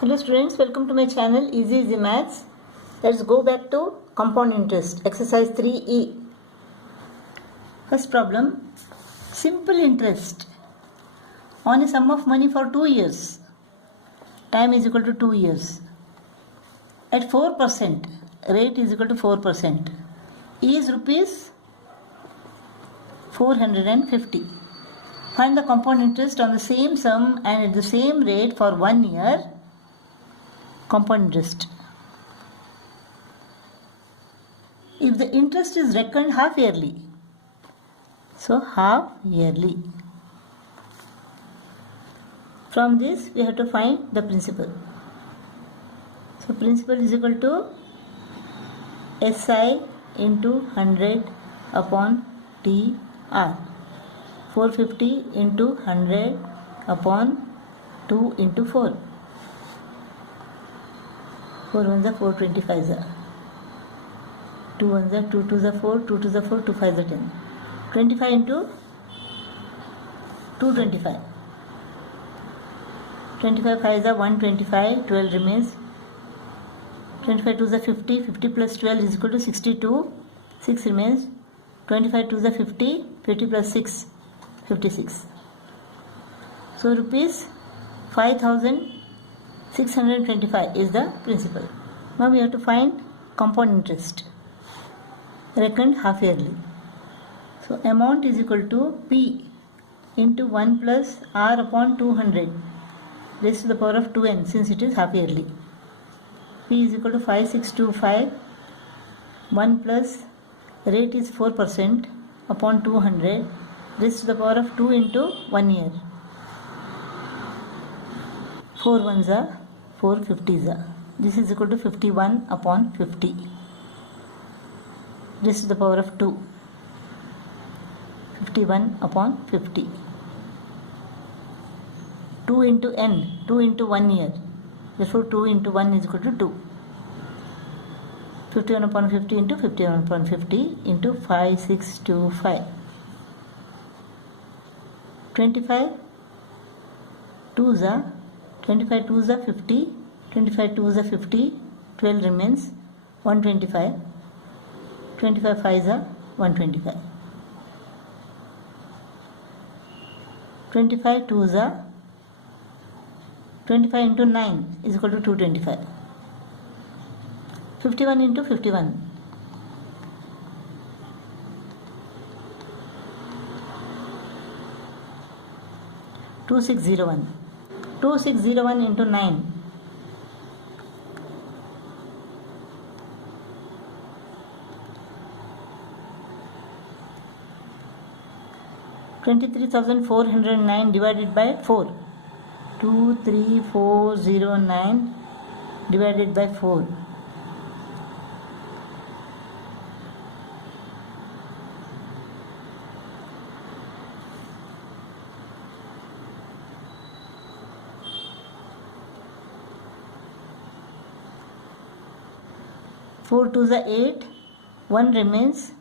Hello students, welcome to my channel Easy Maths. Let's go back to compound interest, exercise 3E. First problem, simple interest on a sum of money for 2 years. Time is equal to 2 years. At 4%, rate is equal to 4%. Is rupees 450. Find the compound interest on the same sum and at the same rate for 1 year. Compound interest. If the interest is reckoned half yearly, so half yearly. From this we have to find the principal. So principal is equal to SI into 100 upon TR. 450 into 100 upon 2 into 4. 4 1s are 4, 25s are 2 1s are 2 2s are 4, 2 2s are 4, 2 5s are 10. 25 into 225. 25 5s are 125, 12 remains. 25 2s are 50, 50 plus 12 is equal to 62, 6 remains. 25 2s are 50, 50 plus 6, 56. So rupees 5,625 is the principal. Now we have to find compound interest reckoned half yearly. So amount is equal to P into 1 plus R upon 200 raised to the power of 2n since it is half yearly. P is equal to 5625. 1 plus rate is 4% upon 200 raised to the power of 2 into 1 year. 4 1s are 4 50s are. This is equal to 51 upon 50 raised to the power of 2. 51 upon 50. 2 into n, 2 into 1 year. Therefore 2 into 1 is equal to 2. 51 upon 50 into 51 upon 50 into 5625. 25 2s are 25 2s are 50, 25 2s are 50, 12 remains, 125, 25 5s are 125. 25 2s are 25 into 9 is equal to 225. 51 into 51. 2601. 2601 into 9. 23,409 divided by 4. 23409 divided by 4. 4 2s are 8, 1 remains.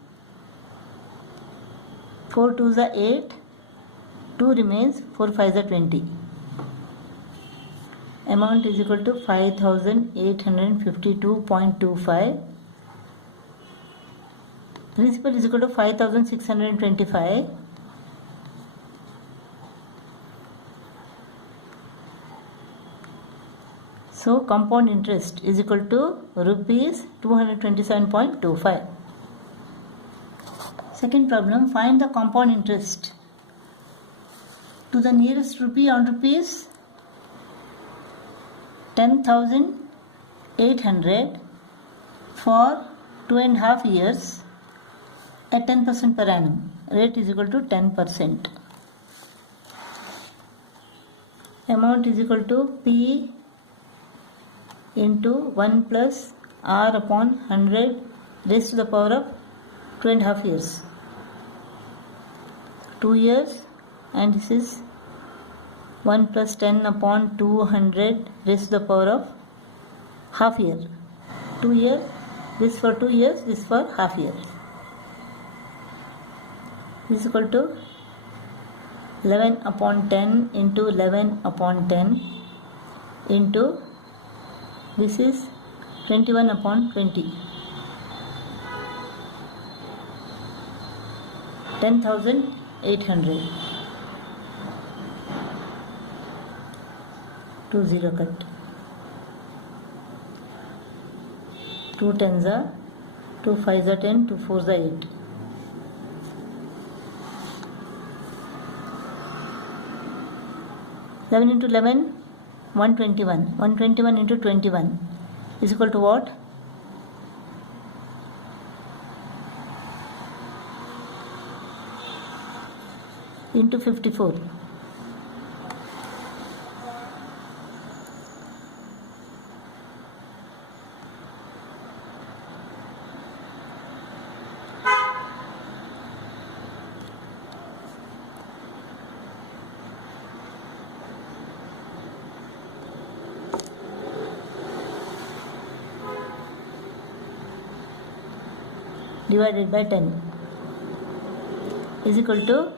4 2s are 8, 2 remains, 4 5s are 20. Amount is equal to 5,852.25. Principal is equal to 5,625. So compound interest is equal to rupees 227.25. Second problem, find the compound interest to the nearest rupee on rupees 10,800 for 2.5 years at 10% per annum. Rate is equal to 10%. Amount is equal to P into 1 plus R upon 100 raised to the power of 2.5 years. 2 years, and this is 1 plus 10 upon 200 raised to the power of half year. 2 years, this for 2 years, this for half year. This is equal to 11 upon 10 into 11 upon 10 into This is 21 upon 20. 10,800. 2 0 cut. 2 tens are 2 5s are 10, 2 4s are 8. 11 into 11, 121. 121 into 21 is equal to what? Into 54. Divided by 10 is equal to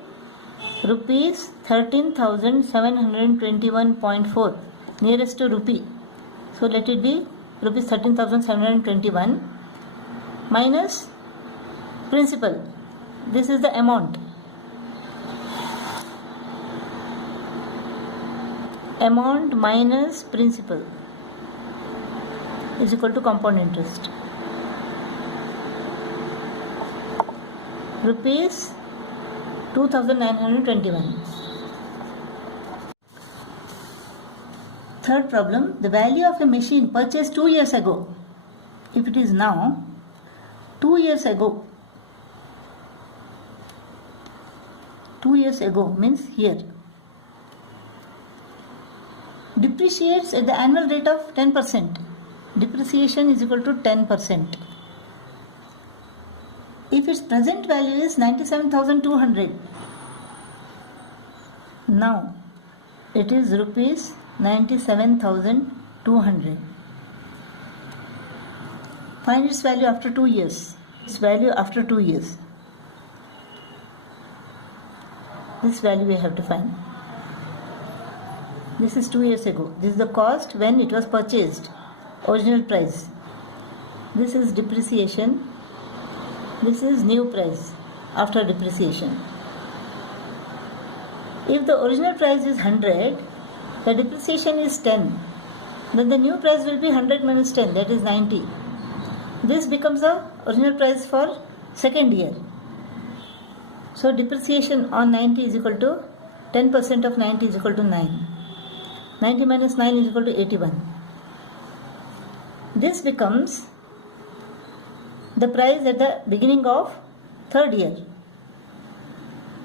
rupees 13,721.4, nearest to rupee. So let it be rupees 13,721 minus principal. This is the amount. Amount minus principal is equal to compound interest. Rupees 2,921. Third problem, the value of a machine purchased 2 years ago, if it is now 2 years ago, 2 years ago means here, depreciates at the annual rate of 10%. Depreciation is equal to 10%. If its present value is 97,200, now it is rupees 97,200. Find its value after 2 years. Its value after 2 years. This value we have to find. This is 2 years ago. This is the cost when it was purchased. Original price. This is depreciation. This is new price after depreciation. If the original price is 100, the depreciation is 10, then the new price will be 100 minus 10, that is 90. This becomes the original price for second year. So depreciation on 90 is equal to 10% of 90 is equal to 9. 90 minus 9 is equal to 81. This becomes the price at the beginning of third year.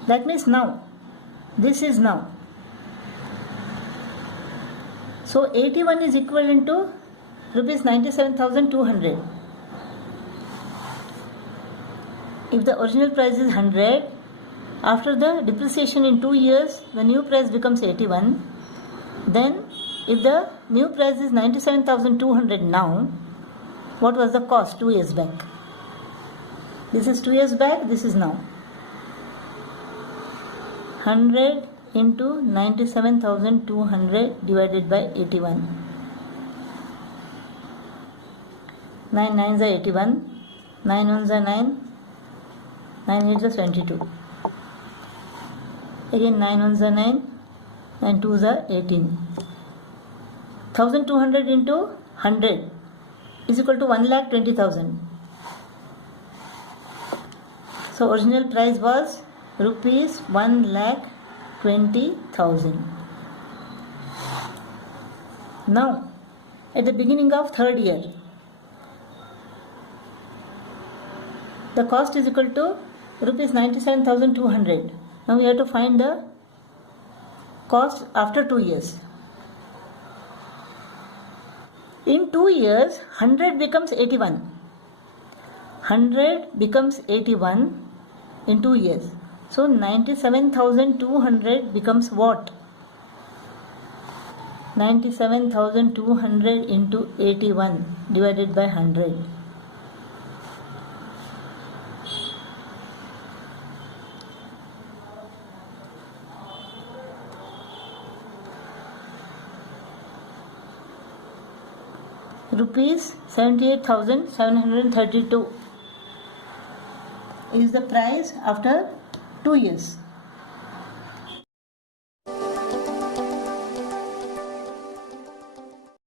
That means now. This is now. So 81 is equivalent to rupees 97,200. If the original price is 100, after the depreciation in 2 years, the new price becomes 81. Then if the new price is 97,200 now, what was the cost 2 years back? This is 2 years back, this is now. 100 into 97,200 divided by 81. 9 nines are 81, 9 ones are 9, 9 eights are 22. Again 9 ones are 9, 9 twos are 18. 1,200 into 100 is equal to 1,20,000. So original price was rupees 1,20,000. Now at the beginning of third year, the cost is equal to rupees 97,200. Now we have to find the cost after 2 years. In 2 years, 100 becomes 81. 100 becomes 81 in 2 years. So 97,200 becomes what? 97,200 into 81 divided by 100. rupees 78,732 is the price after 2 years.